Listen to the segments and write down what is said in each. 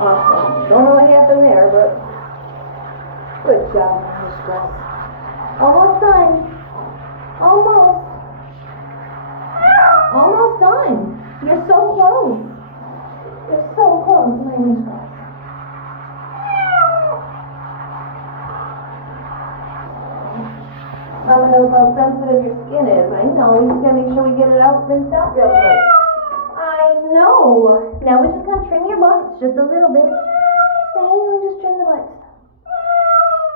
Awesome. Don't know what happened there, but good job, Mishka. Almost done. Almost. Almost done. You're so close. You're so close, my Mishka. Mama knows how sensitive your skin is. I know. We just gotta make sure we get it out rinsed out real good. I know. Now we're just gonna trim your butts just a little bit. Okay, we'll just trim the butts.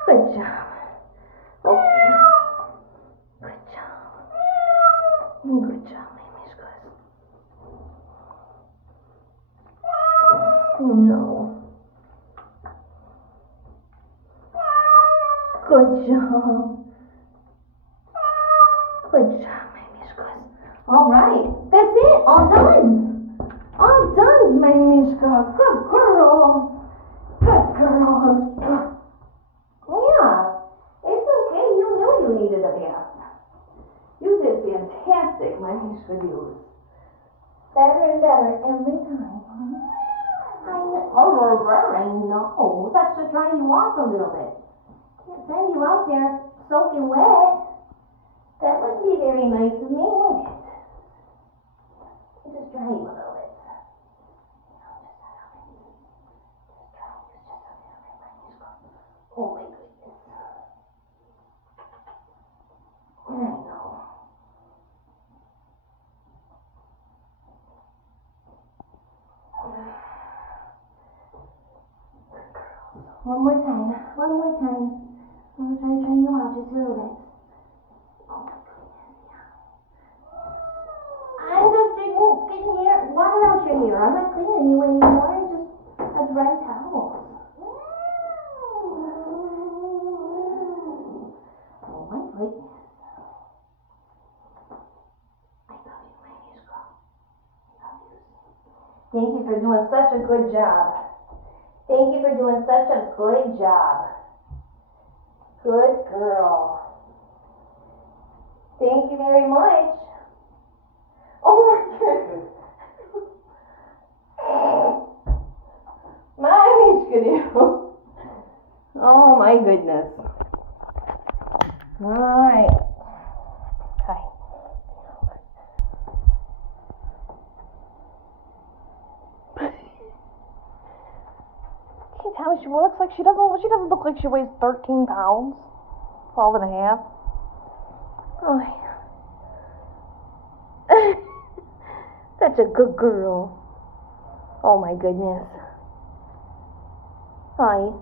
Good job. Oh. Good job. Good job, my Mishka. Oh no. Good job. Good job, my Mishka. All right, that's it. All done. All done, my Mishka. Good girl. Good girl. Yeah, it's okay. You knew you needed a bath. You did fantastic, my Mishka. You better and better every time. I know. That's to dry you off a little bit. Can't send you out there soaking wet. That wouldn't be very nice of me, would it? Just dry you a little bit. Oh my goodness. I know. One more time. One more time. I'm going to try to dry you out just a little bit. Oh my goodness, yeah. I'm just getting hair, water out your hair. I'm not cleaning you anymore. It's just a dry towel. Oh my goodness. I love you, my Mishka. I love you. Thank you for doing such a good job. Thank you for doing such a good job. Good girl. Thank you very much. Oh my goodness. My Mishka. Oh my goodness. Alright. Hi. Can you tell me she looks like she doesn't look like she weighs 13 pounds? 12 and a half. Oh yeah. Such a good girl. Oh my goodness. Hi.